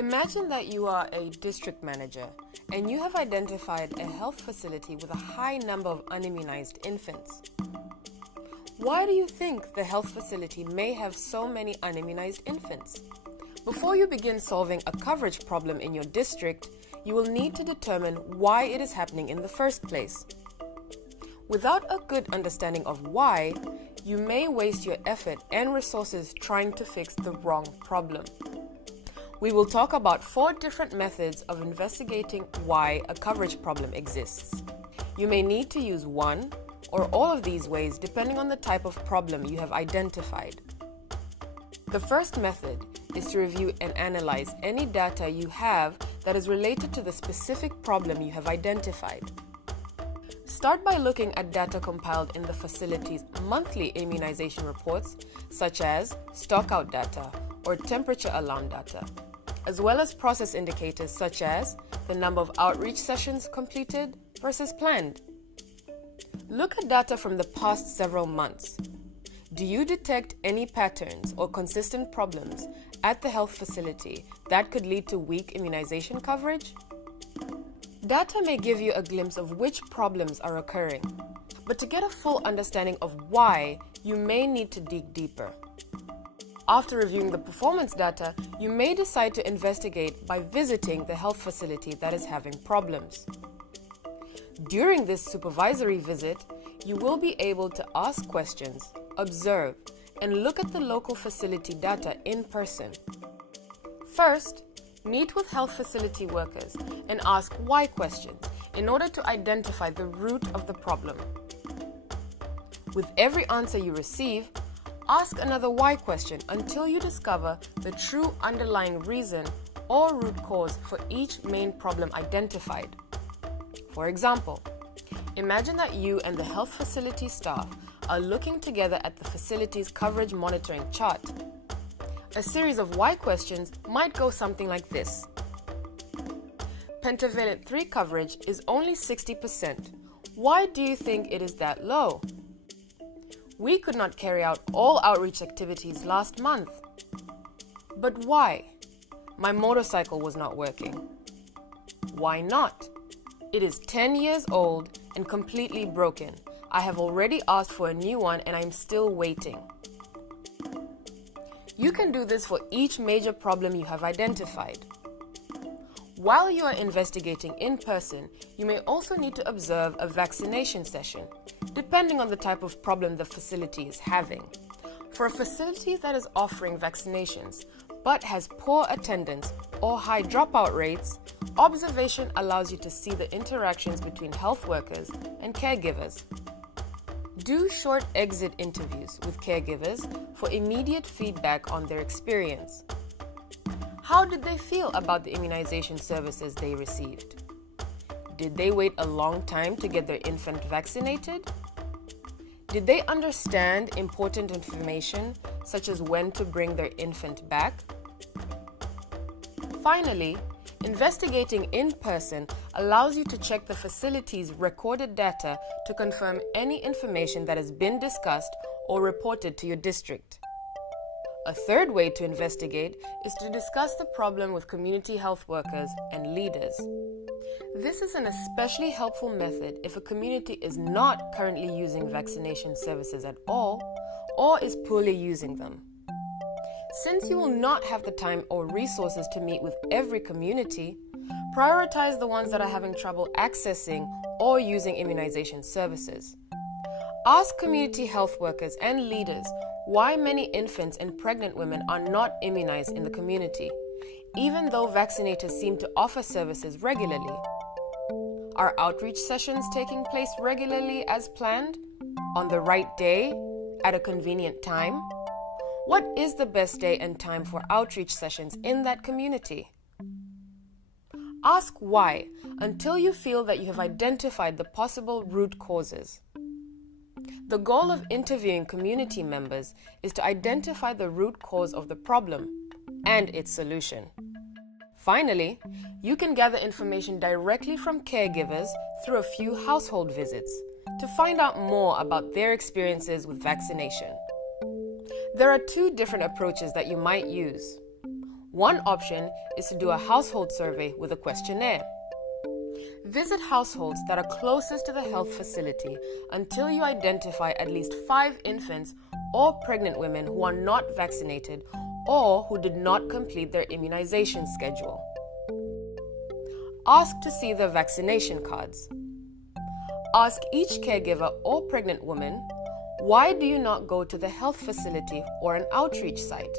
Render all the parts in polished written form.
Imagine that you are a district manager and you have identified a health facility with a high number of unimmunized infants. Why do you think the health facility may have so many unimmunized infants? Before you begin solving a coverage problem in your district, you will need to determine why it is happening in the first place. Without a good understanding of why, you may waste your effort and resources trying to fix the wrong problem. We will talk about 4 different methods of investigating why a coverage problem exists. You may need to use one or all of these ways depending on the type of problem you have identified. The first method is to review and analyze any data you have that is related to the specific problem you have identified. Start by looking at data compiled in the facility's monthly immunization reports, such as stockout data or temperature alarm data, as well as process indicators such as the number of outreach sessions completed versus planned. Look at data from the past several months. Do you detect any patterns or consistent problems at the health facility that could lead to weak immunization coverage? Data may give you a glimpse of which problems are occurring, but to get a full understanding of why, you may need to dig deeper. After reviewing the performance data, you may decide to investigate by visiting the health facility that is having problems. During this supervisory visit, you will be able to ask questions, observe, and look at the local facility data in person. First, meet with health facility workers and ask why questions in order to identify the root of the problem. With every answer you receive, ask another why question until you discover the true underlying reason or root cause for each main problem identified. For example, imagine that you and the health facility staff are looking together at the facility's coverage monitoring chart. A series of why questions might go something like this. Pentavalent 3 coverage is only 60%. Why do you think it is that low? We could not carry out all outreach activities last month. But why? My motorcycle was not working. Why not? It is 10 years old and completely broken. I have already asked for a new one and I'm still waiting. You can do this for each major problem you have identified. While you are investigating in person, you may also need to observe a vaccination session, depending on the type of problem the facility is having. For a facility that is offering vaccinations but has poor attendance or high dropout rates, observation allows you to see the interactions between health workers and caregivers. Do short exit interviews with caregivers for immediate feedback on their experience. How did they feel about the immunization services they received? Did they wait a long time to get their infant vaccinated? Did they understand important information such as when to bring their infant back? Finally, investigating in person allows you to check the facility's recorded data to confirm any information that has been discussed or reported to your district. A third way to investigate is to discuss the problem with community health workers and leaders. This is an especially helpful method if a community is not currently using vaccination services at all or is poorly using them. Since you will not have the time or resources to meet with every community, prioritize the ones that are having trouble accessing or using immunization services. Ask community health workers and leaders why many infants and pregnant women are not immunized in the community, even though vaccinators seem to offer services regularly. Are outreach sessions taking place regularly as planned, on the right day, at a convenient time? What is the best day and time for outreach sessions in that community? Ask why until you feel that you have identified the possible root causes. The goal of interviewing community members is to identify the root cause of the problem and its solution. Finally, you can gather information directly from caregivers through a few household visits to find out more about their experiences with vaccination. There are 2 different approaches that you might use. One option is to do a household survey with a questionnaire. Visit households that are closest to the health facility until you identify at least 5 infants or pregnant women who are not vaccinated or who did not complete their immunization schedule. Ask to see their vaccination cards. Ask each caregiver or pregnant woman, why do you not go to the health facility or an outreach site?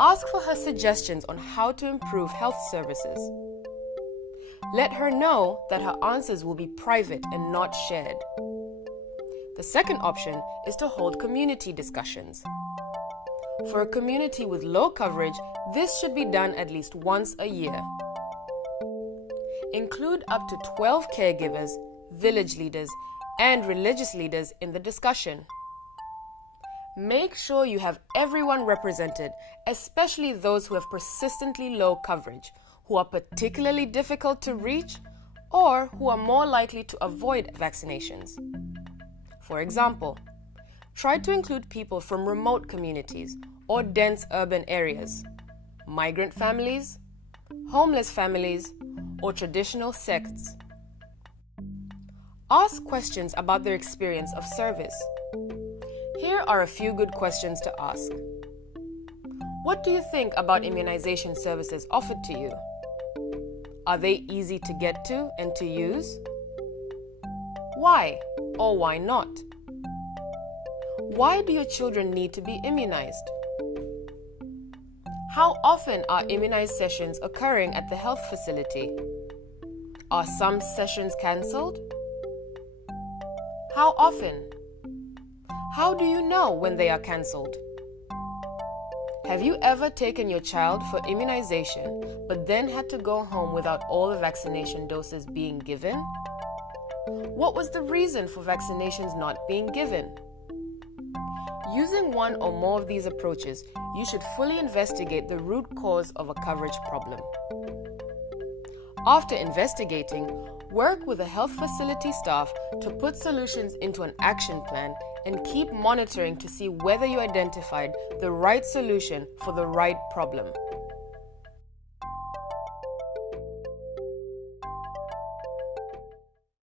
Ask for her suggestions on how to improve health services. Let her know that her answers will be private and not shared. The second option is to hold community discussions. For a community with low coverage, this should be done at least once a year. Include up to 12 caregivers, village leaders, and religious leaders in the discussion. Make sure you have everyone represented, especially those who have persistently low coverage, who are particularly difficult to reach, or who are more likely to avoid vaccinations. For example, try to include people from remote communities or dense urban areas, migrant families, homeless families, or traditional sects. Ask questions about their experience of service. Here are a few good questions to ask. What do you think about immunization services offered to you? Are they easy to get to and to use? Why or why not? Why do your children need to be immunized? How often are immunized sessions occurring at the health facility? Are some sessions cancelled? How often? How do you know when they are cancelled? Have you ever taken your child for immunization but then had to go home without all the vaccination doses being given? What was the reason for vaccinations not being given? Using one or more of these approaches, you should fully investigate the root cause of a coverage problem. After investigating, work with the health facility staff to put solutions into an action plan and keep monitoring to see whether you identified the right solution for the right problem.